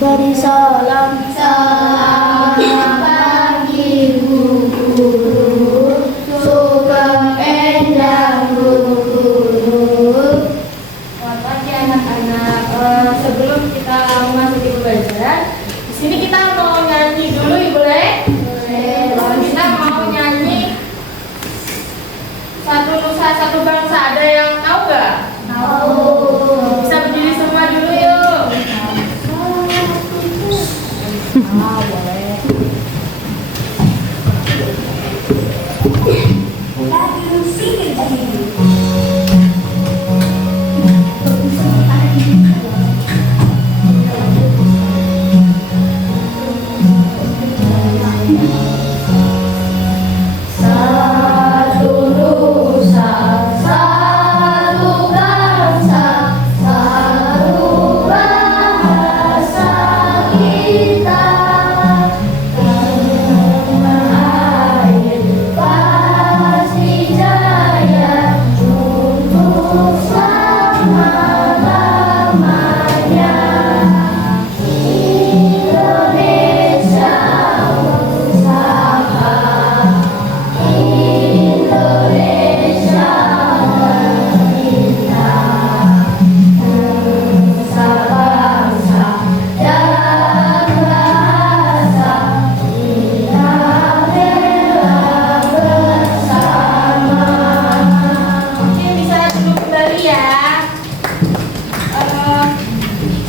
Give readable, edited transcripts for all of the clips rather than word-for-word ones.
Beri salam selamat pagi guru, sugeng endang guru. Selamat pagi anak-anak. Sebelum kita memasuki pembelajaran, di sini kita mau nyanyi dulu, boleh? Boleh. Kita mau nyanyi Satu Nusa Satu Bangsa. Ada yang tahu nggak? Tahu. Bisa berdiri semua dulu yuk. Boleh. Satu nusa, satu bangsa, satu bahasa kita. Tanah air pasti jaya untuk selama-lamanya. Indonesia bersama, Indonesia berindah, nusa bangsa dan bahasa kita bela bersama. Oke, bisa duduk kembali ya.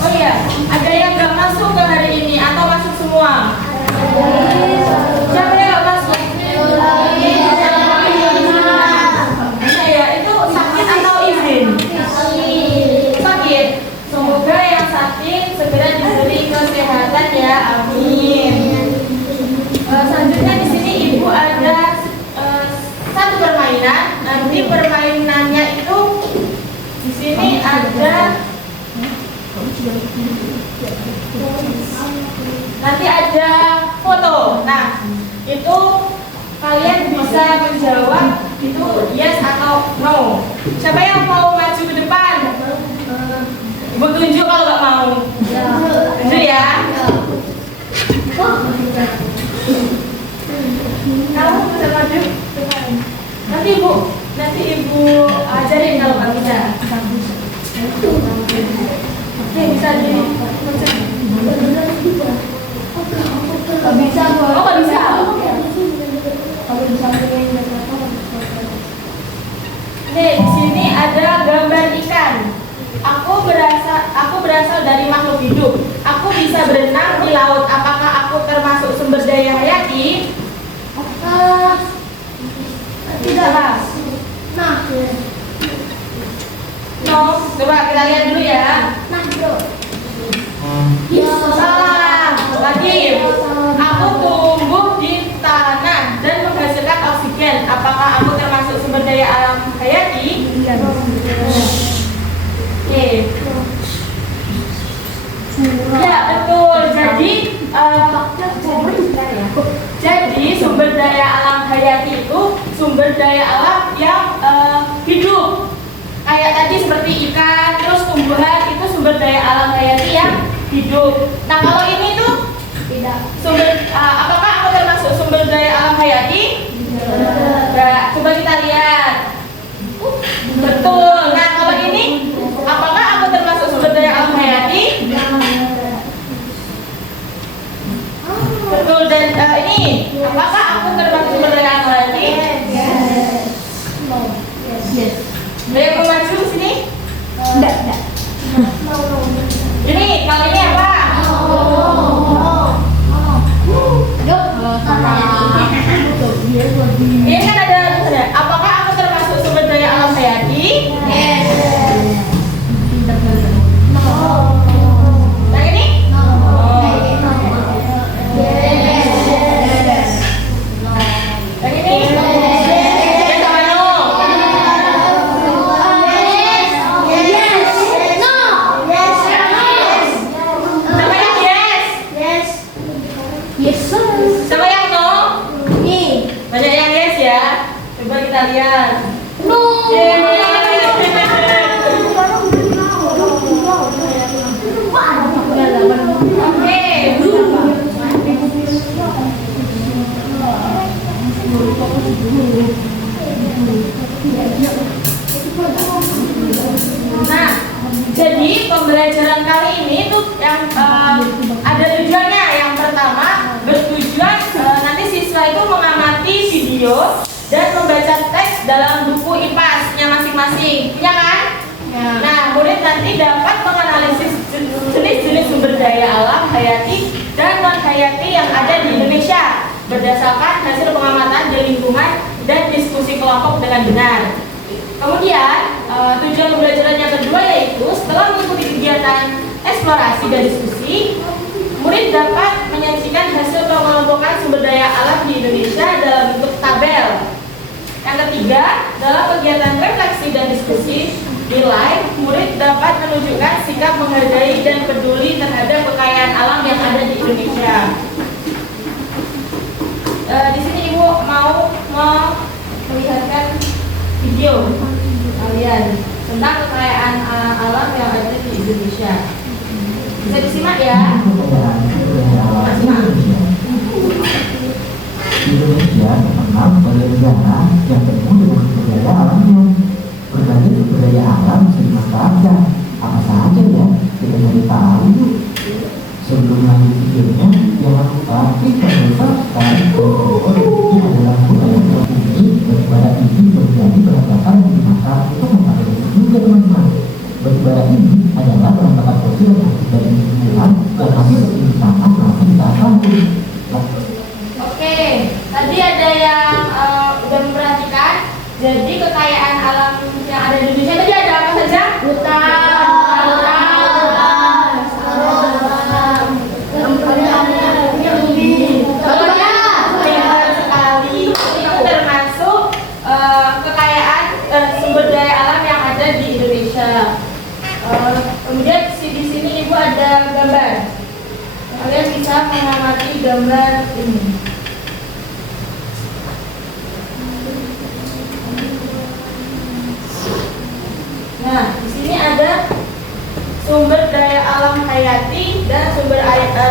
Oh iya, ada yang nggak masuk ke hari ini atau masuk semua? Siapa yang nggak masuk? Bisa ya, itu sakit atau izin? Sakit. Semoga yang sakit segera diberi kesehatan ya, amin. Selanjutnya di sini ibu ada satu permainan. Nanti permainannya itu di sini ada. Nanti ada foto. Nah, itu kalian bisa menjawab itu yes atau no. Siapa yang mau maju ke depan? Ibu tunjuk kalau nggak mau. Tunjuk ya. Kamu bisa maju depan. Nanti ibu ajarin kalau nggak bisa. Oke, bisa di. Gak bisa, Oh, nggak bisa. kalau disampingin Nih, di sini ada gambar ikan. Aku berasal dari makhluk hidup. Aku bisa berenang di laut. Apakah aku termasuk sumber daya hayati? tidak. Nah, no. Coba kita lihat dulu ya. Salah. Lagi. Aku tumbuh di tanah dan menghasilkan oksigen. Apakah aku termasuk sumber daya alam hayati? Oke. Ya, betul. Jadi sumber daya alam hayati itu sumber daya alam yang hidup. Kayak tadi seperti ikan, terus tumbuhan itu sumber daya alam hayati yang hidup. Nah, kalau ini tuh Tidak. apakah aku termasuk sumber daya alam hayati? Enggak. Coba kita lihat. Betul. Nah, kalau ini apakah aku termasuk sumber daya alam hayati? Betul. Dan ini apakah aku termasuk sumber daya alam hayati? Ada yang mau maju ke sini? Enggak. Ini, kalau ini apa? Ini kan ada tulisannya. Apakah aku termasuk sumber daya alam hayati? Yang ini? Yang ini? Yang sama no? Sama yang yes? Sama yang no? Banyak yang yes ya? Coba kita lihat. Nah, jadi pembelajaran kali ini tuh yang ada tujuannya. Yang pertama, bertujuan nanti siswa itu mengamati video dan membaca teks dalam buku IPAS-nya masing-masing. Punya kan? Ya. Nah, murid nanti dapat menganalisis jenis-jenis sumber daya alam hayati dan non hayati yang ada di Indonesia berdasarkan hasil pengamatan di lingkungan dan diskusi kelompok dengan benar. Kemudian tujuan pembelajaran yang kedua yaitu setelah mengikuti kegiatan eksplorasi dan diskusi, murid dapat menyajikan hasil pengelompokan sumber daya alam di Indonesia dalam bentuk tabel. Yang ketiga, dalam kegiatan refleksi dan diskusi nilai, murid dapat menunjukkan sikap menghargai dan peduli terhadap kekayaan alam yang ada di Indonesia. Di sini Ibu mau melihatkan video kalian tentang kekayaan alam yang ada di Indonesia. Bisa disimak ya? Indonesia terkenal sebagai negara yang penuh dengan sumber daya alamnya. Berbagai sumber daya alam bisa dimanfaatkan. Apa saja ya? Kita cari tahu yuk. Sebelum lanjut videonya, jangan lupa klik tombol subscribe dan berikutnya adalah budaya ini. Beribadah ini menjadi perangkatan yang dimakan untuk memperoleh juga teman-teman. Beribadah ini adalah perangkatan fosil dari tumbuhan yang hasil penyimpanan selama 3 tahun. Oke, tadi ada yang udah memperhatikan. Jadi kekayaan alam yang ada di Indonesia tadi ada apa saja? Kemudian di sini Ibu ada gambar. Kalian bisa mengamati gambar ini. Nah, di sini ada sumber daya alam hayati dan sumber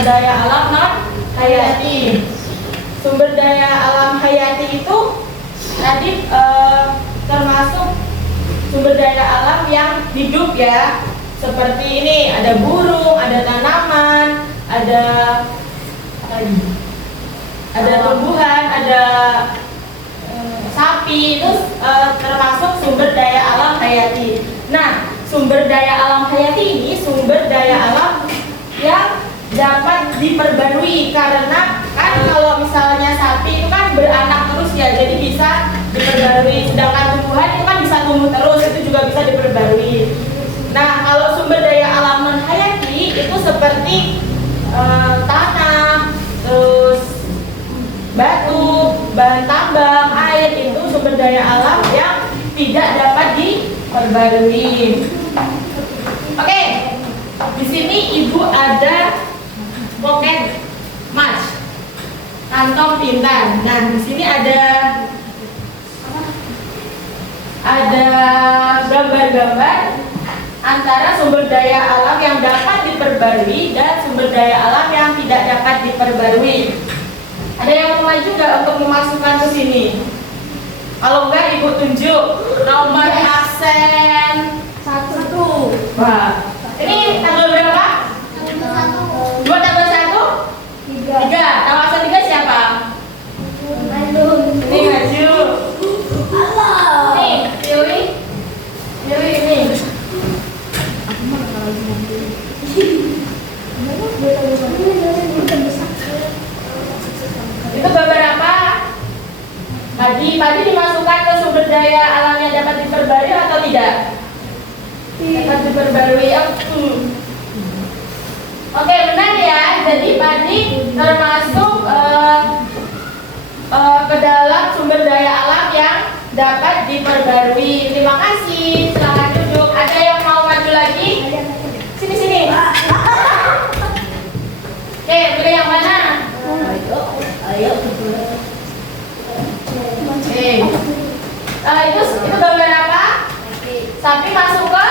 daya alam non hayati. Sumber daya alam hayati itu tadi termasuk sumber daya alam yang hidup ya, seperti ini ada burung, ada tanaman, ada tumbuhan, ada sapi, itu termasuk sumber daya alam hayati. Nah, sumber daya alam hayati ini sumber daya alam yang dapat diperbarui, karena kan kalau misalnya sapi itu kan beranak terus ya, jadi bisa diperbarui. Sedangkan tumbuhan itu kan bisa tumbuh terus, itu juga bisa diperbarui. Nah, kalau sumber daya alam non hayati itu seperti tanah, terus batu, bahan tambang, air, itu sumber daya alam yang tidak dapat diperbarui. Oke, di sini Ibu ada pocket match, kantong pintar. Nah, di sini ada gambar-gambar antara sumber daya alam yang dapat diperbarui dan sumber daya alam yang tidak dapat diperbarui. Ada yang mau maju nggak untuk memasukkan ke sini? Kalau enggak, Ibu tunjuk nomor absen 1. Wah, ini tanggal berapa? 2 tambah 1? 3. Tanggal absen 3 siapa? Ini maju. Nih, Dewi. Itu gambar apa? Padi dimasukkan ke sumber daya alam yang dapat diperbarui atau tidak? Dapat diperbarui. Oke, benar ya. Jadi padi termasuk ke dalam sumber daya alam yang dapat diperbarui. Terima kasih. Silakan duduk. Ada yang mau maju lagi? Sini. Oke, pilih yang mana? Ayo. Itu gambar apa? Sapi masuk ke?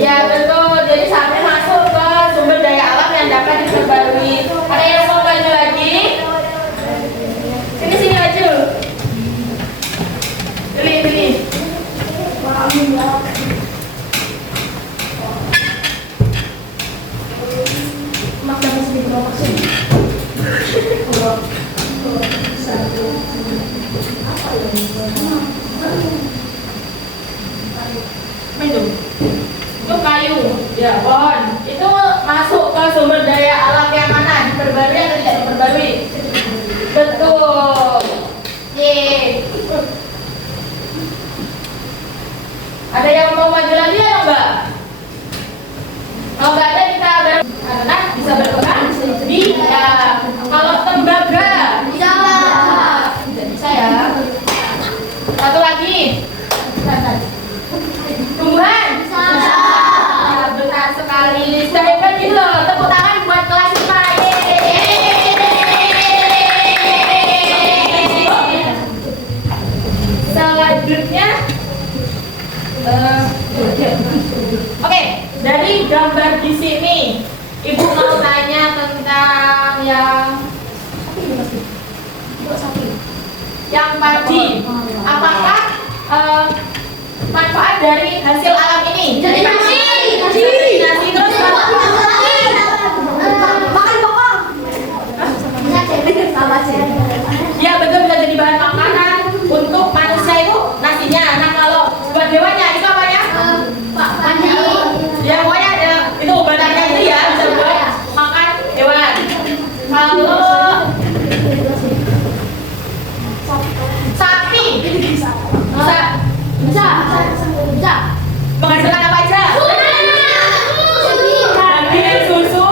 Ya betul. Jadi sapi masuk ke sumber daya alam yang dapat diperbarui. Ada yang mau maju lagi? Sini maju. Pilih. Itu kayu, ya pohon. Itu masuk ke sumber daya alam yang mana? Diperbarui atau tidak diperbarui? Betul. Ada yang mau maju lagi atau enggak? Kalau enggak ada kita karena bisa berperan di ya. Kalau tembaga tidak bisa ya. Satu lagi. Tumbuhan bisa. Benar sekali. Sudah hebat gitu loh. Tepuk tangan buat kelas 5. Selanjutnya oke, dari gambar di sini Ibu mau tanya tentang yang padi. Apakah manfaat dari hasil alam ini? Jadi nasi terus makan pokok. ya betul, bisa jadi bahan makanan untuk manusia itu nasinya. Nah kalau buat hewannya itu apanya? Padi. Ya pokoknya ada itu bahannya itu ya bisa buat makan hewan. Kalau sapi bisa menghasilkan apa aja? Daging, susu.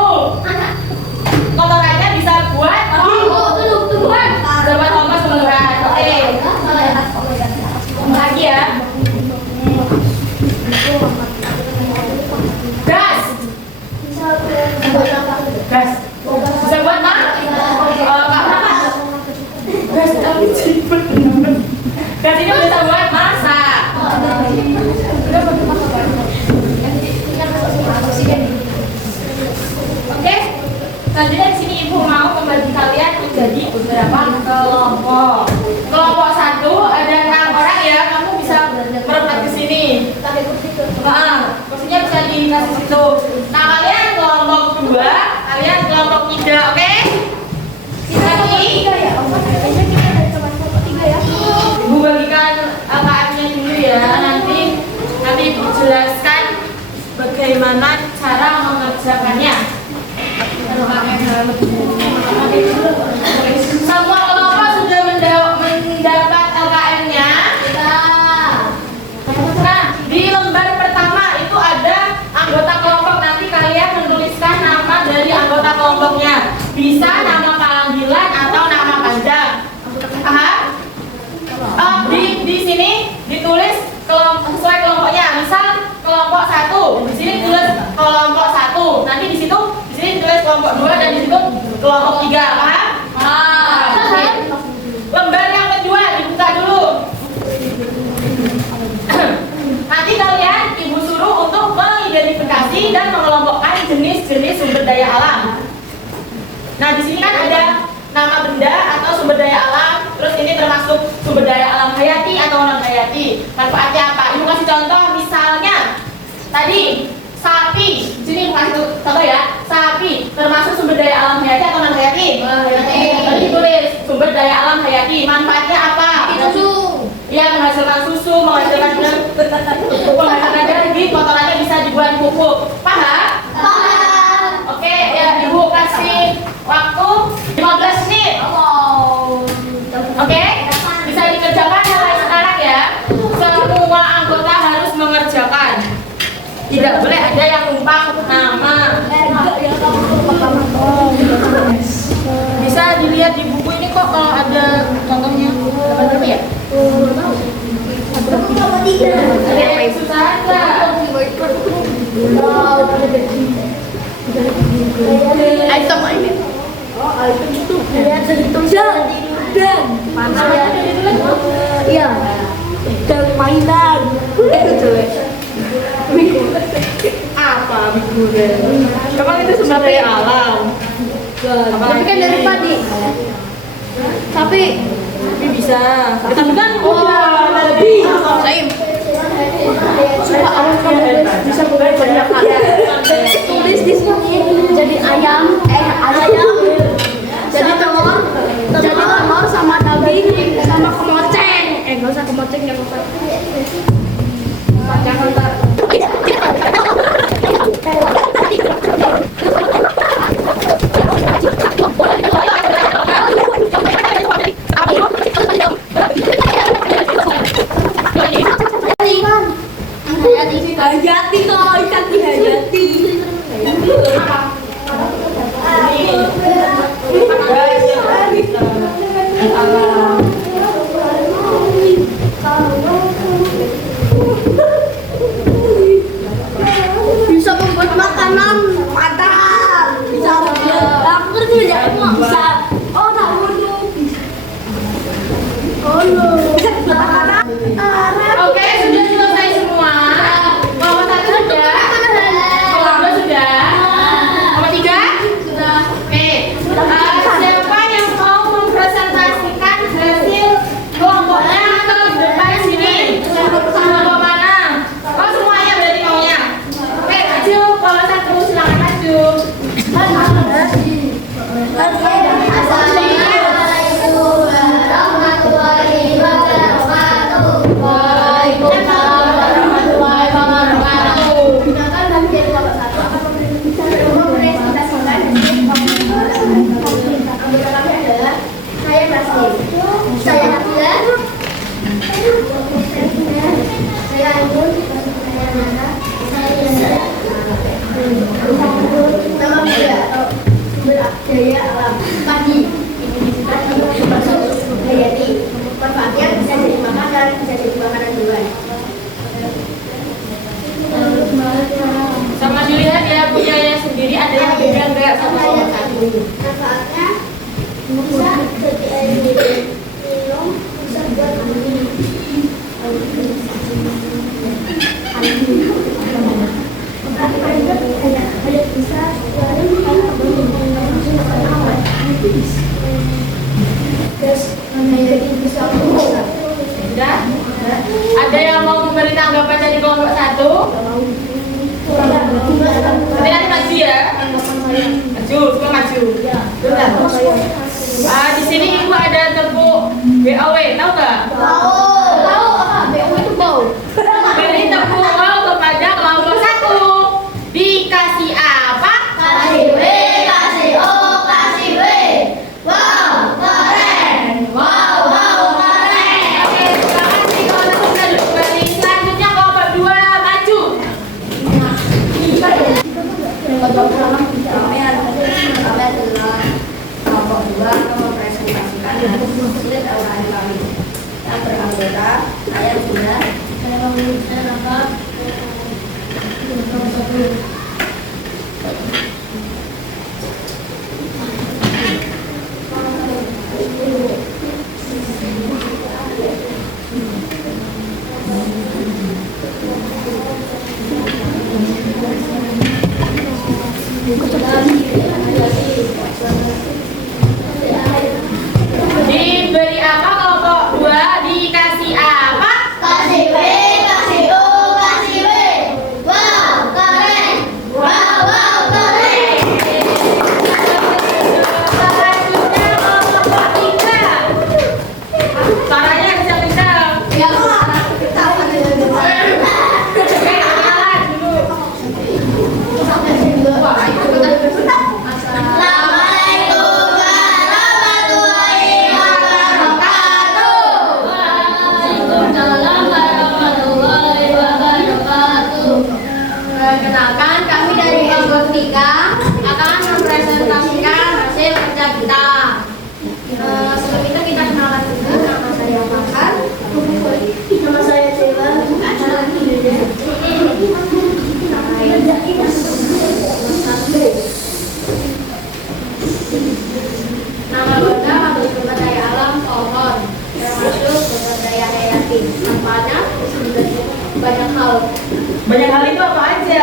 Kotorannya bisa buat tumbuhan. buat kompos tumbuhan. Oke. Lagi ya. Gas. Bisa buat apa? Gas ini bisa buat masak. Oke. Selanjutnya di sini Ibu mau membagi kalian menjadi beberapa kelompok. Kelompok 1 ada 6 orang ya. Kamu bisa merempat ke sini. Kursinya bisa dikasih situ. Nah kalian kelompok 2, kalian kelompok 3, oke? Ibu bagikan KM-nya dulu ya. Nanti Ibu jelaskan bagaimana cara mengerjakannya. Semua kelompok sudah mendapat LKM-nya. Nah, di lembar pertama itu ada anggota kelompok. Nanti kalian menuliskan nama dari anggota kelompoknya. Bisa nama panggilan atau nama panjang. Di sini ditulis sesuai kelompoknya. Misal kelompok 1, di sini ditulis kelompok 1. Nanti di sini ditulis kelompok 2 dan di situ kelompok 3. Paham? Lembar yang kedua dibuka dulu. Nanti kalian Ibu suruh untuk mengidentifikasi dan mengelompokkan jenis-jenis sumber daya alam. Nah, di sini kan ada nama benda atau sumber daya alam. Terus ini termasuk sumber daya alam hayati atau non hayati. Manfaatnya apa? Ibu kasih contoh, misalnya tadi sapi. Di sini Ibu kasih contoh ya. Sapi termasuk sumber daya alam hayati atau non hayati? Tadi tulis sumber daya alam hayati. Manfaatnya apa? Susu. Ya, menghasilkan susu, menghasilkan daging, kotorannya bisa dibuat pupuk. Paham? Paham. Oke, ya Ibu kasih waktu 15 menit. Oke? Bisa dikerjakan mulai sekarang ya. Semua anggota harus mengerjakan. Tidak boleh ada yang numpang nama. Bisa dilihat di buku ini kok kalau ada contohnya. Berapa ya? Susah aja. Item ini. Oh, item itu. Lihat hitung dan mana ya? Iya. Dan mainan. Itu jelek. Apa figuran? Emang itu sumber daya alam. Tapi kan dari padi. Tapi Bisa. Tapi kan udah lebih. suka awal bisa banyak hal. Tulis di sini jadi ayam, jadi telur sama daging sama kemoceng. Nggak usah kemoceng ya Bapak. Jangan ntar. Hayati kok, ikan dihayati. Bisa membuat makanan padang. Bisa membuat ngerti ya emang bisa. Oh tahu dulu. Oh no. Bisa membuat makanan. Oke, sudah selesai semua. Nomor 1 sudah. Nomor 2 sudah. Nomor 3 sudah. Oke. Siapa yang mau mempresentasikan hasil kelompoknya ke depan sini? Kelompok mana? Oh semuanya berarti maunya. Oke, maju. Kalau 1 silakan maju. Daya alam padi Hayati manfaatnya bisa jadi makanan, bisa jadi makanan hewan. Sama dilihat ya punyanya sendiri ada yang beda enggak sama nomor 1. Manfaatnya bisa jadi air minum, bisa buat mandi. Sudah? Ada yang mau memberi tanggapan dari kelompok 1? Nanti maju ya. Maju, semua maju. Di sini ibu ada tepuk BOW, tahu nggak? Tahu apa? BOW itu bau. Beri tepuk wow kepada kelompok 1. Dikasih apa? Kasih B, kasih O, kasih B. Wow, keren. Wow, wow, keren. Oke, terima kasih kelompok 1 sudah duduk kembali. Selanjutnya kelompok 2 maju. Kami adalah kelompok 2 mempresentasikan hasil aura kami yang beranggota saya sudah Diberi apa kelompok 2? Dikasih apa? kasih B, kasih O, kasih B. Wow, keren. Wow, wow, keren. banyak hal. Banyak hal itu apa aja?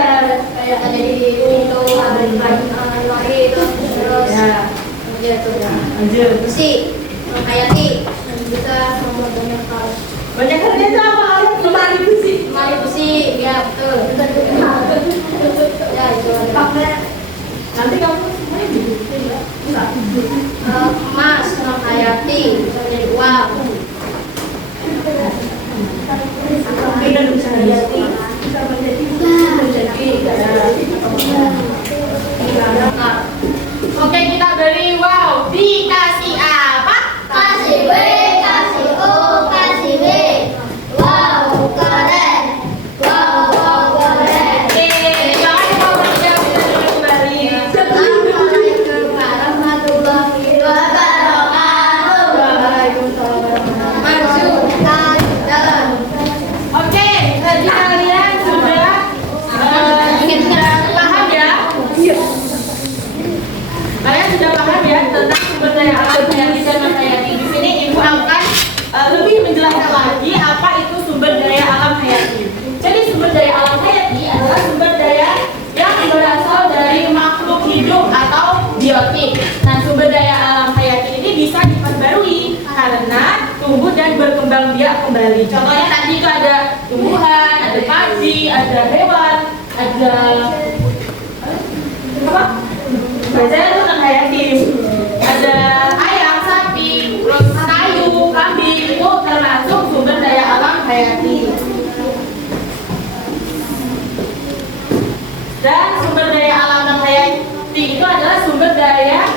Kayak ada di pintu, ada di lemari itu, terus Ya, ya itu ya. lanjut. Besi, menghayati, dan bisa membuat banyak hal. Banyak hal itu apa? Lemari besi. Lemari besi, ya betul. Ya itu ada. Nanti kamu main gitu. Enggak. Emas, menghayati, bisa menjadi uang. Tidak bisa hayati. Oke, kita beri wow. Dikasih apa? Kasih B, kasih O, kasih B. Wow, keren. Wow, keren. Jangan lupa berjam kita kembali. Assalamualaikum warahmatullahi wabarakatuh. Masuk dalam. Oke, tadi kalian sudah paham ya? Kalian sudah paham ya tentang sumber daya alam hayati dan menghayati. Di sini Ibu akan lebih menjelaskan lagi apa itu sumber daya alam hayati. Jadi sumber daya alam hayati adalah sumber daya yang berasal dari makhluk hidup atau biotik. Nah, sumber daya alam hayati ini bisa diperbarui karena tumbuh dan berkembang biak kembali. Contohnya tadi itu ada tumbuhan, ada padi, ada hewan, ada apa? Bacanya itu tentang hayati. Ada ayam, sapi, terus kayu, kambing, itu termasuk sumber daya alam hayati. Dan sumber daya alam non hayati itu adalah sumber daya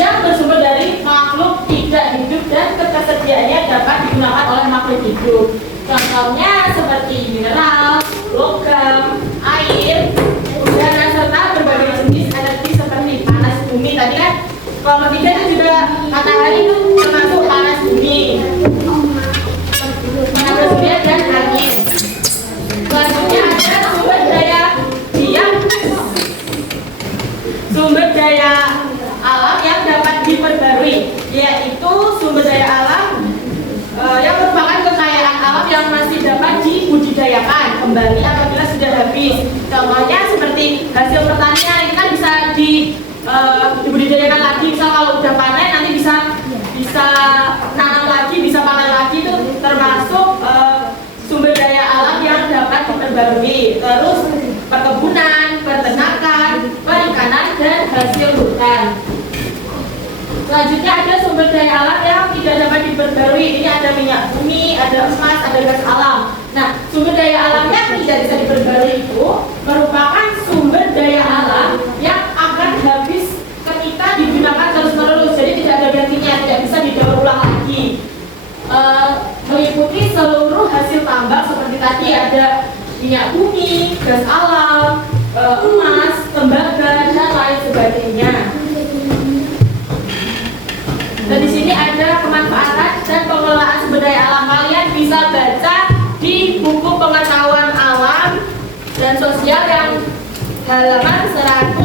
yang bersumber dari makhluk tidak hidup dan ketersediaannya dapat digunakan oleh makhluk hidup. Contohnya seperti mineral, logam, air, udara serta berbagai jenis energi seperti panas bumi. Tadi kan kalau ketiga itu juga matahari itu termasuk panas bumi, panas surya dan angin. Selanjutnya ada sumber daya sumber daya alam yang dapat diperbarui, yaitu sumber daya alam yang merupakan kekayaan alam yang masih dapat dibudidayakan kembali apabila sudah habis. Contohnya seperti hasil pertanian ini kan bisa dibudidayakan lagi. Misal kalau udah panen nanti bisa nanam lagi, bisa panen lagi, itu termasuk sumber daya alam yang dapat diperbarui. Terus perkebunan, peternakan, perikanan, dan hasil hutan. Selanjutnya ada sumber daya alam yang tidak dapat diperbarui. Ini ada minyak bumi, ada emas, ada gas alam. Nah, sumber daya alam yang tidak bisa diperbarui itu merupakan sumber daya alam yang akan habis ketika digunakan terus-menerus. Jadi tidak ada gantinya, tidak bisa didaur ulang lagi. Meliputi seluruh hasil tambang seperti tadi ada minyak bumi, gas alam, emas, tembaga, dan lain sebagainya. Dan di sini ada pemanfaatan dan pengelolaan sumber daya alam. Kalian bisa baca di buku pengetahuan alam dan sosial yang halaman 179.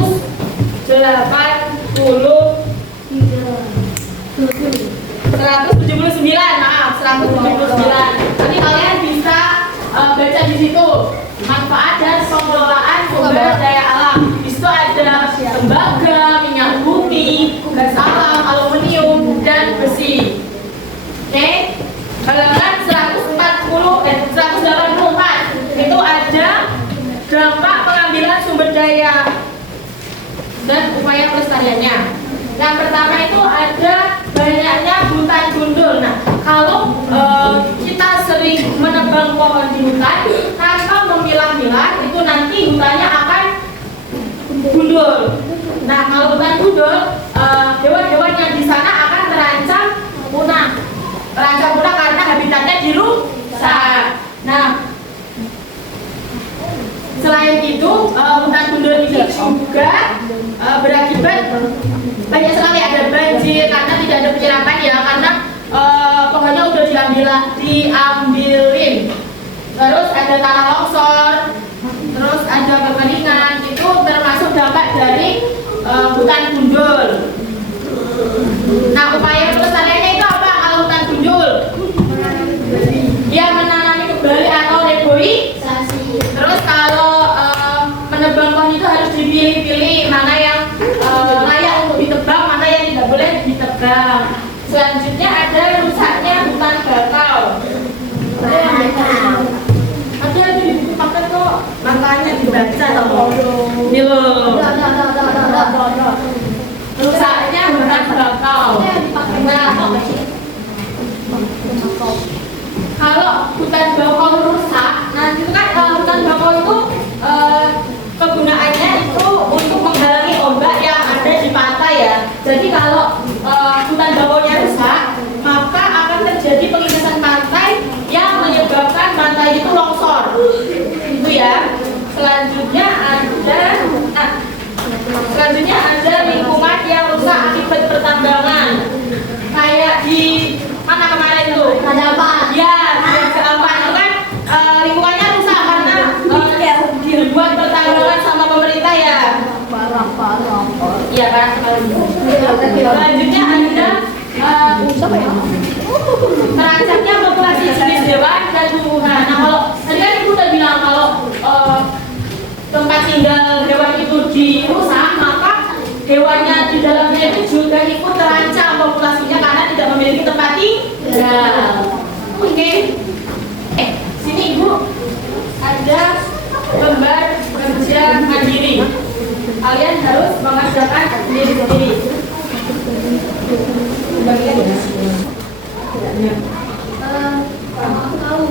Nanti kalian bisa baca di situ manfaat dan pengelolaan sumber daya alam. Di situ ada tembaga, minyak bumi, gas alam, aluminium, dan besi. Oke, halaman 184 itu ada dampak pengambilan sumber daya dan upaya pelestariannya. Yang pertama itu ada banyaknya hutan gundul. Nah, kalau kita sering menebang pohon di hutan tanpa memilah-milah, itu nanti hutannya akan gundul. Nah, kalau hutan gundul, hewan-hewan yang di sana akan terancam punah. Terancam punah karena habitatnya dirusak. Nah, selain itu, hutan gundul ini juga berakibat banyak sekali, ada banjir karena tidak ada penyerapan ya, karena pohonnya udah diambilin. Terus ada tanah longsor, terus ada kekeringan, itu termasuk dampak dari hutan gundul. Nah, upaya pelestariannya itu apa kalau hutan gundul? Ya, menanami kembali atau reboi panjang. Selanjutnya ada rusaknya hutan bakau. Ada di buku paket kok, makanya dibaca loh. Ini loh. Rusaknya hutan bakau. Nah, kalau hutan bakau rusak, nanti kan hutan bakau itu kegunaannya itu untuk menghalangi ombak yang ada di pantai ya. Jadi kalau hutan bakaunya rusak, maka akan terjadi pengindasan pantai yang menyebabkan pantai itu longsor. Itu ya. Selanjutnya ada lingkungan yang rusak akibat pertambangan. Kayak di mana kemarin tuh? Ada apa? Ya, di Ampan itu kan lingkungannya rusak karena dibuat pertambangan sama pemerintah ya. Iya kan? Selanjutnya ada terancamnya populasi jenis hewan dan tumbuhan. Nah, kalau tadi kan ibu udah bilang kalau tempat tinggal hewan itu dirusak, maka hewannya di dalamnya itu juga ikut terancam populasinya karena tidak memiliki tempat tinggal. Oke. Sini ibu ada gambar kerja mandiri. Kalian harus mengerjakan sendiri-sendiri. Aku tahu.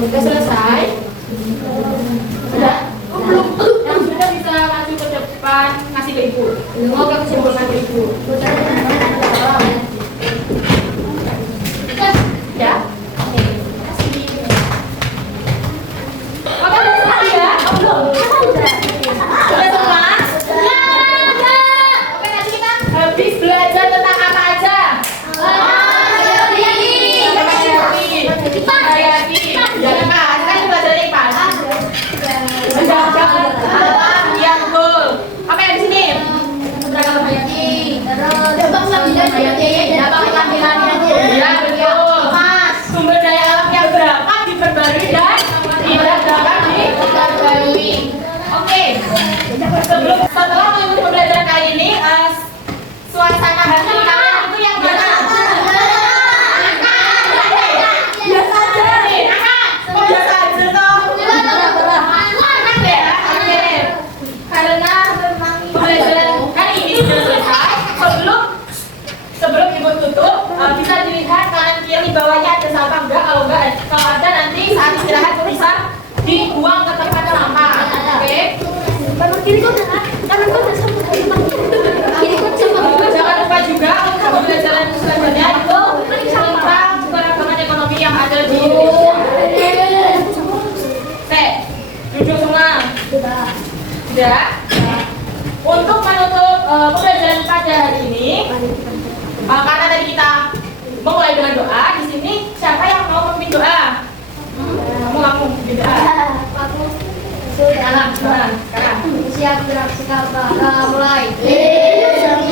Sudah selesai? Sudah? Belum. Yang sudah bisa maju ke depan, kasih ke ibu. Oke, kumpulkan ke ibu. Ya? Oke, udah selesai ya? Oh, belum? Sudah semua? Oke, nanti kita habis belajar tentang apa aja? Sumber daya alam yang berapa diperbarui dan tidak dapat diperbarui. Oke. Setelah mengikuti pembelajaran kali ini, suasana hati kalian itu yang mana? Biasa aja. Biasa aja toh. Oke. Karena pembelajaran kali ini sudah selesai. Sebelum ibu tutup, bisa dilihat kanan kiri bawahnya ada sampah enggak? Kalau ada nanti saat istirahat bisa dibuang ke tempat sampah. Oke? Kanan kiri kok udah, kanan kok udah sama kiri kok sama. Jangan lupa juga untuk pembelajaran selanjutnya itu tentang keragaman ekonomi yang ada di Indonesia. Duduk semua. Sudah. Untuk menutup pembelajaran pada hari ini, karena tadi kita memulai dengan doa, di sini siapa yang mau memimpin doa? Kamu memimpin doa. Aku sudah Sekarang. siap gerak sekarang mulai. Bismillah.